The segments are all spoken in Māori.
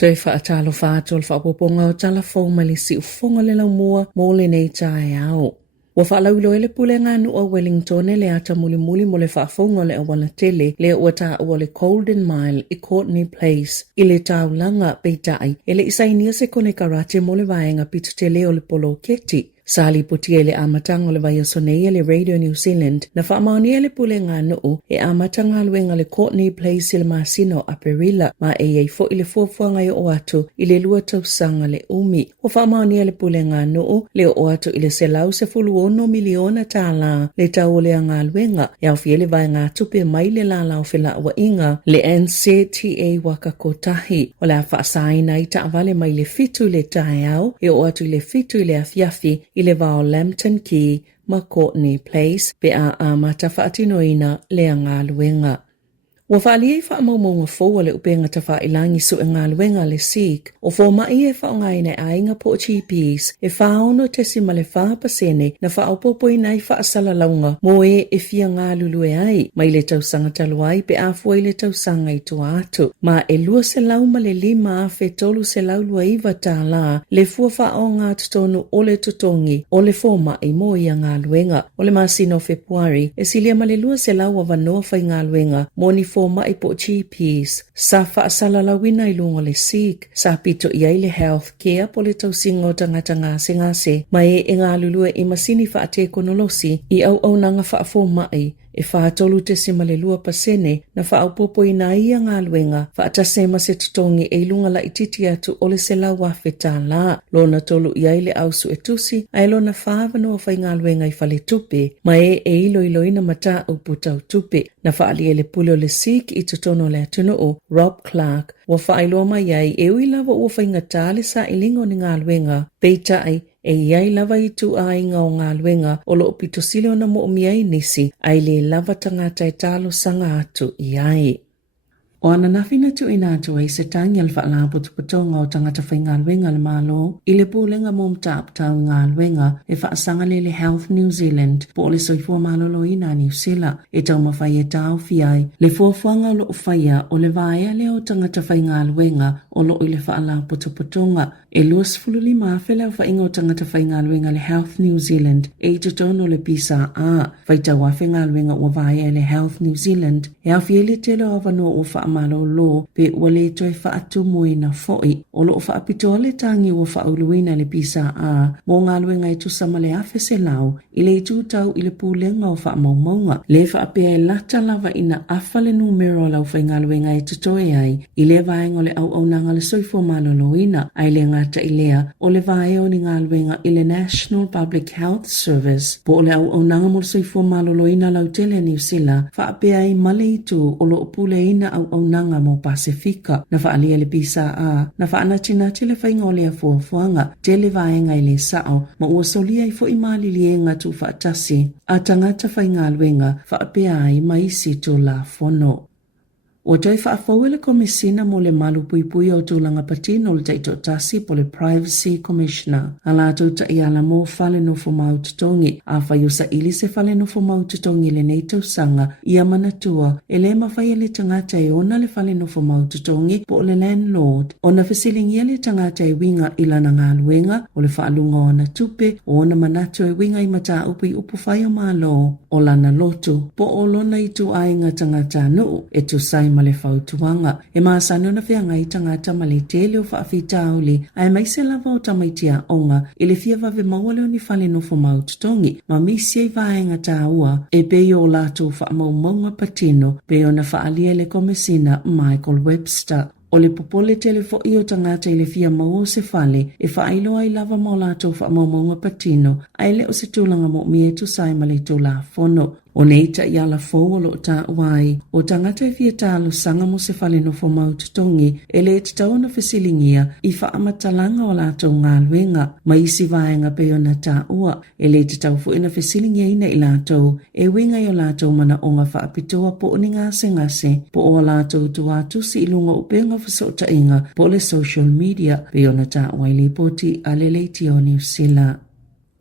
Toi whaatalo whātua whaapoponga o talafou malisi ufonga le lau mua mō le nei tae au. Wa whaalauilo ele pule ngā nua Wellington le ata muli mo le whaafonga le awana tele le ua tā ua le Golden Mile I Courtney Place I le taulanga peitai ele isainia se kone karate mo le vaenga pitu te leo le polo keti. Sali putia le amatanga le vaya sonei le Radio New Zealand na whaamaoni le pule ngā nuu e amatanga luenga le Courtney Place le masino a Perila ma e ei fo ile fuafuanga I o atu ile lua tausanga le umi. Wa whaamaoni le pule ngā nuu le o atu ile se lau se fuluono miliona tāla le tau le ngā luenga iau fie le vai ngā tupe mai le la lau fila wa inga le NCTA waka kotahi o la whaasaina I ta avale mai le fitu le tae au e o atu le fitu le afiafi I le vao Lambton Key ma Courtney Place pe a mata whaatinoina le a ngā luenga. Wa whaalie whaamaumaunga fōa le upenga ta whaailangi su e ngā luenga le Sikh o fō mai e whaongaina e ainga po GPs e whaono tesi ma le whaapasene na whaopopoi nai whaasala launga mo e fia ngā lulue ai mai le tausanga taluai pe a fuai le tausanga I tua atu. Ma e lua se lau ma le lima a whetolu se lau lua iwa tā la le fua whao ngā tutonu o le tutongi o le fōma I mo I a ngā luenga o le masino Februari e silia ma le lua se lau a wanoa whai ngā luenga mo ni mai po GPs sa whaasala lawina I lunga le Sikh sa pito I le health care po le tausingo tangata ngase mai e ngā lulua I masini whaate konolosi I au nanga whaafo mai e whaatolu te sima le lua pasene na whaapopo I nā ia ngā luenga whaatasema se tutongi e lunga la ititi atu ole se la wawheta la lona tolu I le ausu e tusi ai lona whaavano whai ngā luenga I whale tupe mai e iloina mata upu tau tupe na whaalie le pule o le Sikh I tutono le atunu o Rob Clark wa whaailoa mai ai e ui lava ua whainga le sa ilingo ni ngā luenga peita ai e iai lava I tu a inga o ngā luenga o lo pito sile na mo umiai nisi ai le lava tangata I talo sanga atu iai. O ana nafina tu ina atu ai se tangi al whaala putuputonga o tangata whai ngā luenga le malo I le pūlenga mō mtaaptau ngā luenga e whaasanga le Health New Zealand po le soifua malolo ina New Zealand e tau mawhai e tau fiai le fuafuanga o lo whaia o le vaia le o tangata whai ngā luenga o lo I le whaala putuputonga e luas fululi mawhele o whainga o tangata whai ngā luenga le Health New Zealand e tutono le pisa a whai tau wafe ngā luenga o vaia le Health New Zealand e au fiele tele o wano o malo lo pe wale toi whaatu moina foi o lo whaapitoa le tangi o whauluina le pisa a mo ngā luenga I tusama le awhe se lau I le tūtau I le pūlenga o whaamaumaunga le whaapea e lata lava ina awhale numero lau whai ngā luenga e tutoe ai I le vaenga o le au nanga le soifua maloloina ai le ngata I lea o le vae o ni ngā luenga I le National Public Health Service po o le au nanga mo le soifua maloloina lau tele New Zealand whaapea I male I tu o lo puleina au nanga mo Pasifika na whaalia le pisa a na whaanatinati le whainga o lea fuafuanga te le vaenga I le sao ma ua solia I fo I mali lienga tu whaatasi a tangata whainga luenga whaapea ai maisi tu la fono. O tai whaafau le komisina mo le malu puipui o tūlanga patino le taito tasi po le Privacy Commissioner. A la tauta I ala mo whale no fo maututongi a whaiusa ili se whale no fo maututongi le nei tausanga I a manatua e le mawhai le tangata e ona le whale no fo maututongi po le landlord. Ona whasilingia le tangata e winga ila na ngā luenga o le whaalunga o na tupe o ona manatu e winga I mata upi upu whai o malo o lana lotu po o lona I tu ainga tangata nuu e tu sai ma le whautuanga. E maasano na whianga I tangata ma le tele o whaafitauli ai mai se lava o tamaitia onga I le fia vave mawale o ni whale no fo maututongi ma misi ai vaenga tā ua e peo o lato whaamaumaunga patino peo na whaalia le komisina Michael Webster. O le popole telefo I o tangata I le fia mau se whale e whailo ai lava mo lato whaamaumaunga patino ai le o se tūlanga mo mie tu sai ma le tūla fono. O neita I ala fōu o lo ta wai o tangata e fia tālo sanga mo se whale no fo maututongi e le te tau na whasilingia I whaamatalanga o lato ngā luenga ma isi vaenga peo na tā ua e le te tau fo ina whasilingia ina I lato e winga I o lato mana o ngā whaapitoa po o ni ngase po o lato tuatu si ilunga upenga whasota inga po le social media peo na tā wai li poti a le leiti o New Zealand.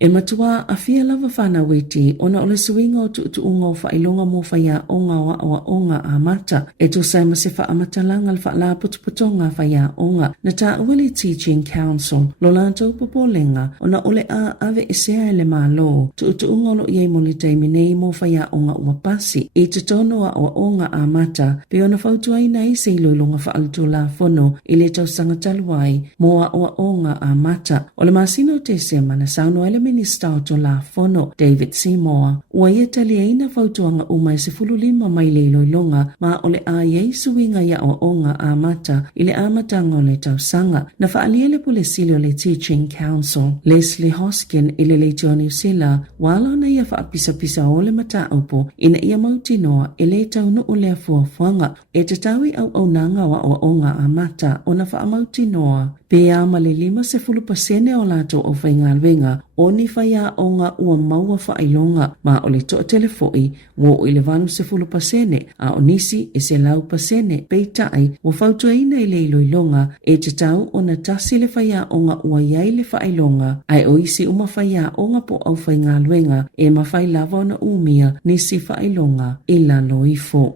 E matua a fia lava whana weti, ona ole suinga o tu unga o whailonga mo whaia onga wa onga a mata. E tu saima se wha amatalanga le wha putuputonga whaia onga. Na ta Awele Teaching Council, lo lantou popolenga, ona ole a ave esea ele malo, tu unga lo iei mo le taiminei mo whaia onga ua pasi. E te tono a onga a mata, pe ona whautua ina i se iloilonga wha alutu la fono, i le tau sangataluai, mo a onga a mata. Ole masino te sema na sauno ele Minister o la fono David Seymour. Ua ia taliaina fautuanga umai se fululima mai le iloilonga ma ole a iei suinga ia onga a mata ile amatanga o le tausanga. Na whaalia le pulesili o le Teaching Council. Leslie Hoskin ile le New Zealand wala na ia whaapisa o le mata upo ina ia mautinoa ile taunu o le afuafuanga e te tawi au nanga wa onga a mata o na whaamautinoa. Pea ma le 5% o lato o whaingalwenga o ni whaia onga ua maua whailonga ma o le toa telefoi wo i le 20% a o nisi e se lau pasene peitai wa whautua ina i le iloilonga e te tau o na tasi le whaia onga ua iai le whailonga ai o isi uma whaia onga po au whaingalwenga e ma whailava o na umia nisi whailonga i la loifo.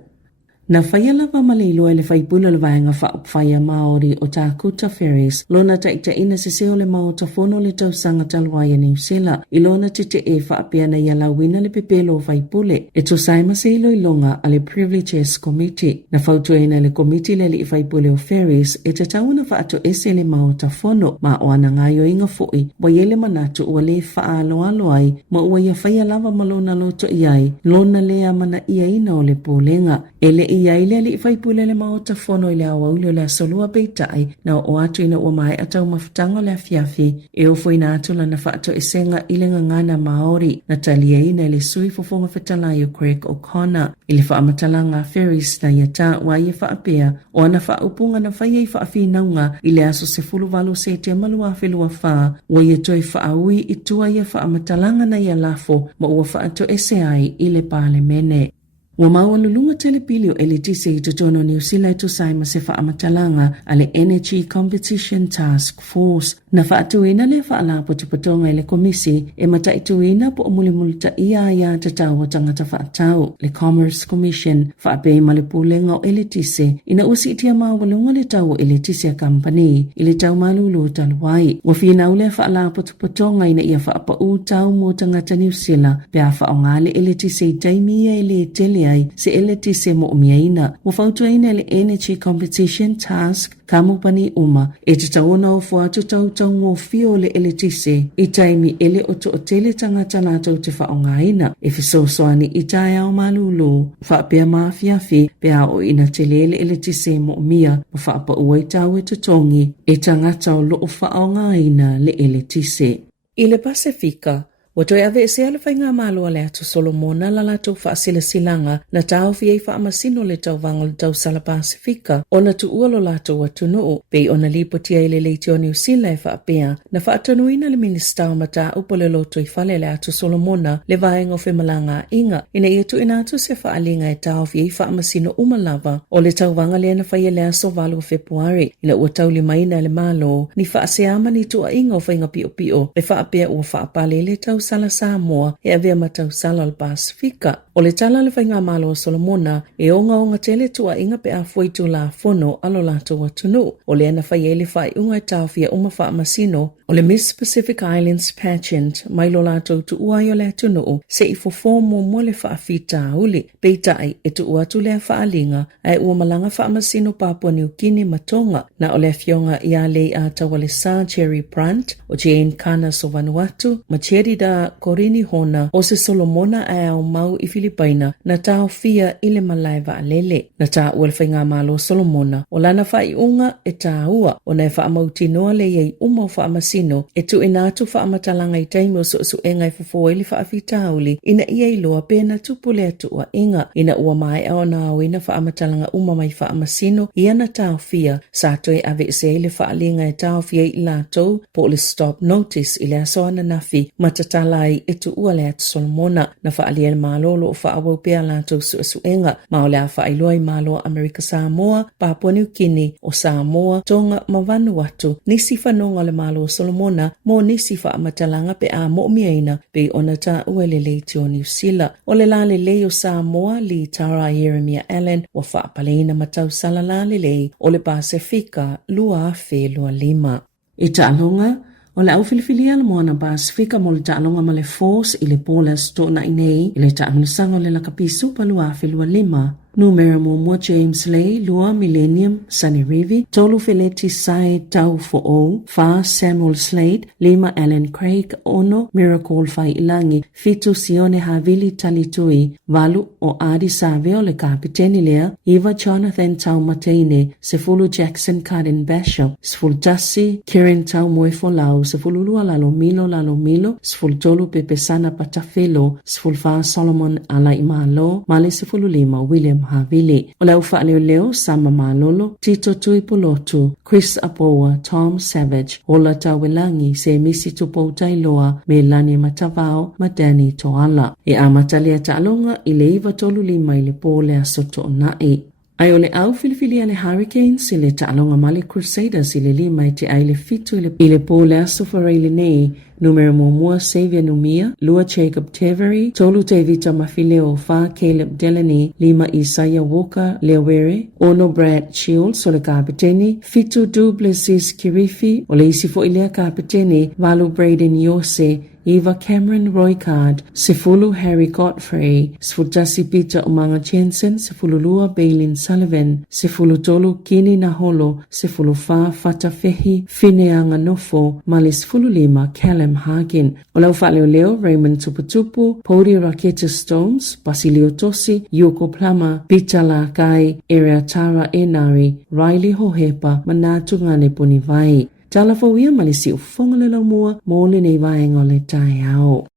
Na whaia lava malilo e le whaipuna le vaenga whaia Māori o Tākuta Ferries, lona taita ina se seo le mao tafono le tausanga taluaia New Zealand, i lona te e whaapea na ia lawina le pepelo whaipule, e to saima se ilo ilonga a le Privileges Committee. Na whautua ina le committee le li whaipule o Ferries, e te tauna whaato ese le mao tafono, ma o ana ngaio inga fui, wa yele manatu ua le whaaloalo ai, ma ua ia whaia lava malona loto iai, lona lea mana ia ina o le pōlenga, ele ia ile li whaipule le mao tafono i le awauli o le asolua peitai na o atu ina ua mai atau mafutanga le afiafi e o fuina atu la na whaato esenga ile ngangana Māori na talia ina le sui fofonga whetalai o Craig O'Connor i le whaamatala Ferries na iata wa ia whaapea o ana whaupunga na whaia i whaafinaunga i le aso se fuluwalu se te malua whelua wha wa ia toi whaaui i tua ia whaamatalanga na ia lafo ma ua whaato ese ai i le pale mene. Wa maua lulunga telepili o LTC i tutono New Zealand tu saima se whaamatalanga a le Energy Competition Task Force. Na whaatuina le whaala potupotonga i le komisi e mataituina po mulimulita ia tatau tangata whaatau. Le Commerce Commission whaapei malipulenga o LTC ina usi itia mawalunga le tau LTC a company i le tau malulu taluai. Wa whina ule whaala potupotonga ina ia whaapau tau mo tangata New Zealand pea whaongale LTC taimia i le tele ai se LTC mo umiaina. Wa whautuina le Energy Competition Task kamupani uma e te taona o fuatu tau ngō fio le LTC i taimi ele o to tele tangata nātou te whaongaina e fisosoani i tae au malulu whaapea maafiafi pea o ina tele ele LTC mo umia ma whaapa uai tau e tutongi e tangata o loo whaongaina le LTC. I le Pasifika, Watoi ave se ala whainga malo ale atu Solomona la latou whaasilasilanga na tau fiei whaamasino le tau vangol tau Sala Pasifika o na tu ualo latou atunuu pei ona lipotia ile leiti o New Zealand e whaapea na whaatanuina le minister o mata upo le loto i whale le atu Solomona le vaenga o whemalanga inga ina ia tu ina atu se whaalinga e tau fiei whaamasino umalava o le tau vanga le ana whaia le aso valu o Februari ina ua tau limaina le malo ni whaaseama ni tua inga o whainga pio pio le whaapea ua whaapale le tau Sala Samoa e avea matau Sala al Pasifika. O le tala le whainga malo o Solomona e onga tele tua inga pe a fuitu la fono alo lato atunu. O le ana whai ele whai unga tau fia uma wha masino o le Miss Pacific Islands pageant mai lo lato tu uai o le atunu se i fofomo mo le wha fita uli. Peitai e tu uatu le whaalinga ai ua malanga wha masino Papua New Guinea matonga na o le fionga ia lei a tawale sa Jerry Brandt o Jane Canas o Vanuatu ma Cherida Korini Hona o se Solomona ai au mau i Filipaina na tau fia ile malaiva alele. Na ta ua le whainga malo Solomona o lana whai unga e ta ua o na e wha amauti noa le iei uma o wha amasino e tu inatu wha amatalanga i taimi o su enga i fufo ili wha afitauli ina ia iloa pena tupule atu ua inga ina ua mai au na au ina wha amatalanga uma mai wha amasino i ana tau fia sa toi ave se ile wha alinga e tau fia i lato po le stop notice ile asoana nafi matatalai e tu ua le atu Solomona na wha aliel malolo whaawo pia lātou suesuenga ma o le a whailoi malo Amerika Samoa, Papua New Guinea o Samoa, Tonga ma Vanuatu, nisi whanonga le malo Solomona mo nisi whaamatalanga pe a mo'miaina pe ona ta uelele te o New Zealand. O le la lelei o Samoa li Tara Jeremiah Allen wa whaapaleina matau sala la lelei o le Pasifika lua fe lua lima. I ta'alonga, o le au filifilia le moana Pasifika mo le ta'alonga ma le force i le pola sto na inei i le ta'amilisanga o le lakapisu pa lua fe lua lima. Numero mua James Lay, Lua Millennium, Sunny Rivi, Tolu Feleti Sai Tau Fo'o, Fa Samuel Slade, Lima Allen Craig, Ono, Miracle Fai Ilangi, Fitu Sione Havili Talitui, Valu o Adi Saveo le Kapiteni Lea, Eva Jonathan Tau Mateine, Sefulu Jackson Cardin Bishop, Sful Tassi, Kirin Tau Moefo Lau, Sefulu Lua Lalo Milo, Sful Tolu Pepesana Patafelo, Sful Fa Solomon Ala Imalo, Mali Sefulu Lima, William Havili. O lau whaaleo Sama Malolo, Tito Tuipolotu, Chris Apoa, Tom Savage, Ola Tawelangi, se misi tupo tailoa, me lani matavao, madani toala. E amatalia ta'alonga i le iwa tolu lima i le pole a soto o nai. Ai o le au filifilia le Hurricanes i le ta'alonga mali Crusaders i le lima i te ai le fitu i le pole a sofareile nei, numero mua Xavier Numia, Lua Jacob Tevery, Tolu te Vita Mafileo Fa Caleb Delaney, Lima Isaiah Walker Leowere, Ono Brad Shields o le kapiteni, Fitu Duplessis Kirifi o le isifo ilea kapiteni, Valu Braden Yose, Eva Cameron Roycard, Sefulu Harry Godfrey, Sfutasi Peter Umanga Jensen, Sefulu Lua Bailin Sullivan, Sefulu Tolu Kini Naholo, Sefulu Fa Fatafehi, Fineanga Nofo, Mali Sefulu Lima, Callum Hagen, Olau Leo, Raymond Tuputupu, Podi Raketa Stones, Basilio Tosi, Yoko Plama, Pitala Kai, Area Tara Enari, Riley Hohepa, Manatu Ngane Punivai. Tala fawia malisi ufonga le lau mua, mo le nei vaenga le tai au.